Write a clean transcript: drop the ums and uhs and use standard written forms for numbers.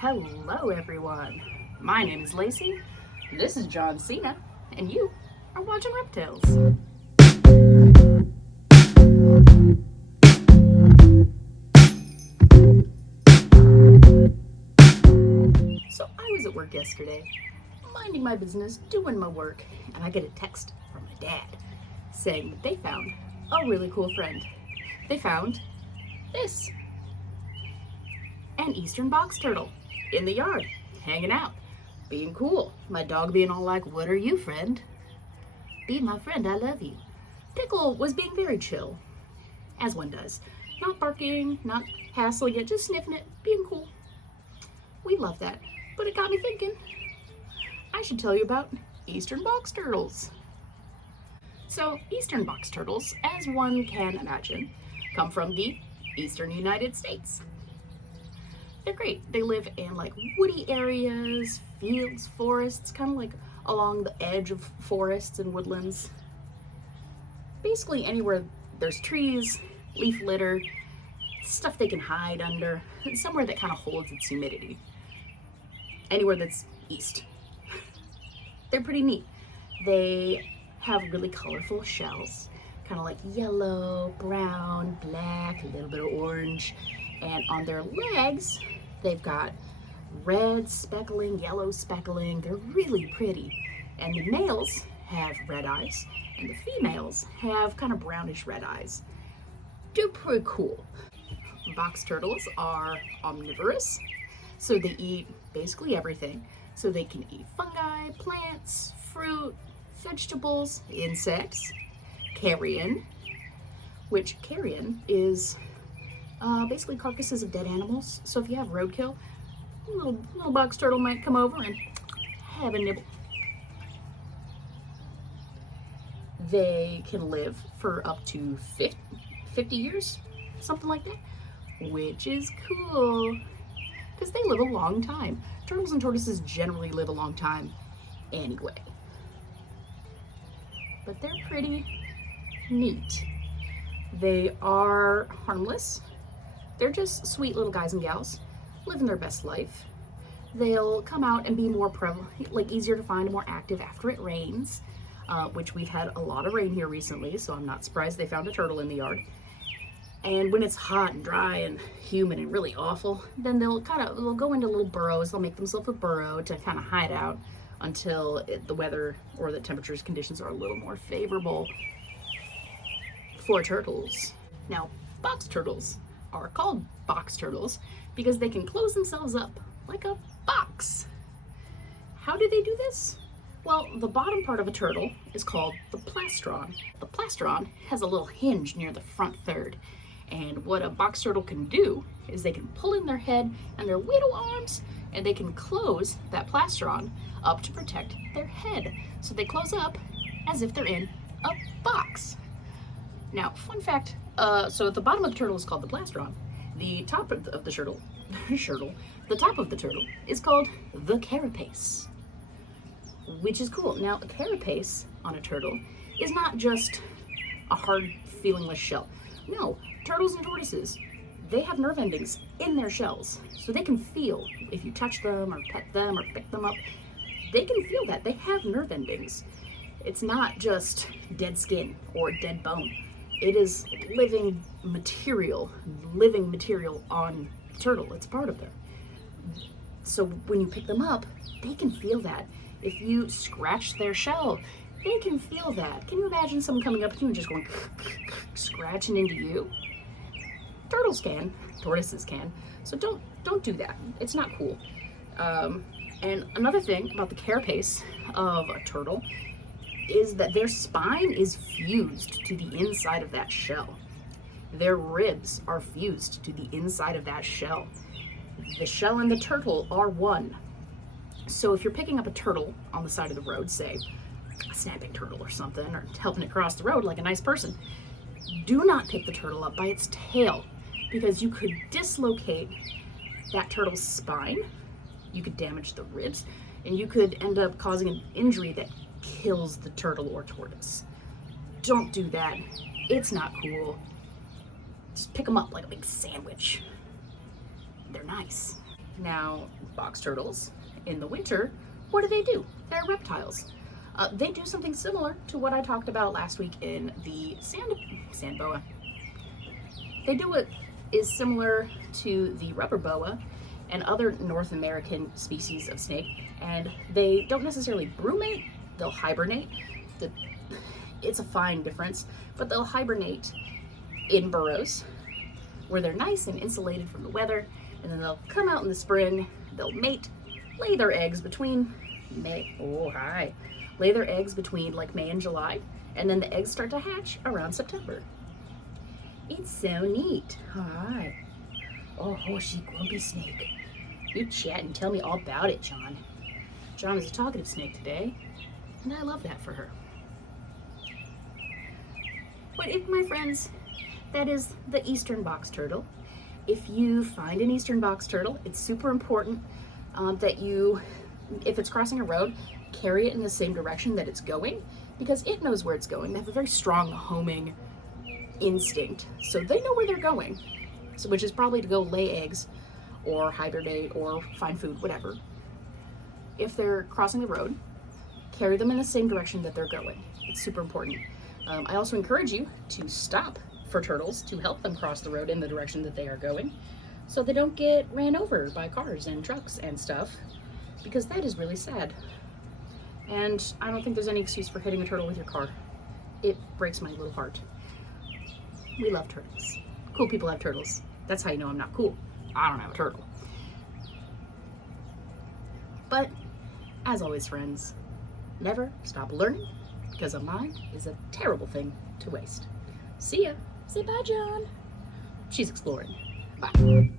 Hello, everyone. My name is Lacey. This is John Cena, and you are watching Reptiles. So I was at work yesterday, minding my business, doing my work, and I get a text from my dad saying that they found a really cool friend. They found this, an eastern box turtle in the yard, hanging out, being cool. My dog being all like, "What are you, friend? Be my friend, I love you." Pickle was being very chill, as one does. Not barking, not hassling it, just sniffing it, being cool. We love that. But it got me thinking, I should tell you about eastern box turtles. So, eastern box turtles, as one can imagine, come from the eastern United States. They're great. They live in like woody areas, fields, forests, kind of like along the edge of forests and woodlands. Basically anywhere there's trees, leaf litter, stuff they can hide under, somewhere that kind of holds its humidity. Anywhere that's east. They're pretty neat. They have really colorful shells, kind of like yellow, brown, black, a little bit of orange. And on their legs, they've got red speckling, yellow speckling. They're really pretty. And the males have red eyes, and the females have kind of brownish red eyes. They're pretty cool. Box turtles are omnivorous, so they eat basically everything. So they can eat fungi, plants, fruit, vegetables, insects, carrion, which carrion is basically carcasses of dead animals. So if you have roadkill, a little box turtle might come over and have a nibble. They can live for up to 50 years, something like that, which is cool because they live a long time. Turtles and tortoises generally live a long time anyway. But they're pretty neat. They are harmless. They're just sweet little guys and gals living their best life. They'll come out and be more prevalent, like easier to find, more active after it rains, which we've had a lot of rain here recently, so I'm not surprised they found a turtle in the yard. And when it's hot and dry and humid and really awful, then they'll go into little burrows. They'll make themselves a burrow to kind of hide out until the weather or the temperatures conditions are a little more favorable for turtles. Now, box turtles are called box turtles because they can close themselves up like a box. How do they do this? Well, the bottom part of a turtle is called the plastron. The plastron has a little hinge near the front third. And what a box turtle can do is they can pull in their head and their little arms, and they can close that plastron up to protect their head. So they close up as if they're in a box. Now, fun fact, so the bottom of the turtle is called the plastron. The top of the turtle, the top of the turtle is called the carapace, which is cool. Now, a carapace on a turtle is not just a hard, feelingless shell. No, turtles and tortoises, they have nerve endings in their shells, so they can feel if you touch them or pet them or pick them up. They can feel that. They have nerve endings. It's not just dead skin or dead bone. It is living material on the turtle. It's part of them. So when you pick them up, they can feel that. If you scratch their shell, they can feel that. Can you imagine someone coming up to you and just going scratching into you? Turtles can, tortoises can. So don't do that. It's not cool. And another thing about the carapace of a turtle is that their spine is fused to the inside of that shell. Their ribs are fused to the inside of that shell. The shell and the turtle are one. So if you're picking up a turtle on the side of the road, say a snapping turtle or something, or helping it cross the road like a nice person, do not pick the turtle up by its tail, because you could dislocate that turtle's spine, you could damage the ribs, and you could end up causing an injury that kills the turtle or tortoise. Don't do that. It's not cool. Just pick them up like a big sandwich. They're nice. Now, box turtles, in the winter, what do? They're reptiles. They do something similar to what I talked about last week in the sand boa. They do what is similar to the rubber boa and other North American species of snake, and they don't necessarily brumate, they'll hibernate. It's a fine difference, but they'll hibernate in burrows where they're nice and insulated from the weather, and then they'll come out in the spring, they'll mate, lay their eggs between lay their eggs between like May and July, and then the eggs start to hatch around September. It's so neat. Hi. Oh, she grumpy snake. You chat and tell me all about it, John. John is a talkative snake today, and I love that for her. But if, my friends, that is the eastern box turtle. If you find an eastern box turtle, it's super important that you, if it's crossing a road, carry it in the same direction that it's going, because it knows where it's going. They have a very strong homing instinct, so they know where they're going, so, which is probably to go lay eggs or hibernate or find food, whatever. If they're crossing the road, carry them in the same direction that they're going. It's super important. I also encourage you to stop for turtles to help them cross the road in the direction that they are going, so they don't get ran over by cars and trucks and stuff, because that is really sad. And I don't think there's any excuse for hitting a turtle with your car. It breaks my little heart. We love turtles. Cool people have turtles. That's how you know I'm not cool. I don't have a turtle. But, as always, friends, never stop learning, because a mind is a terrible thing to waste. See ya. Say bye, John. She's exploring. Bye.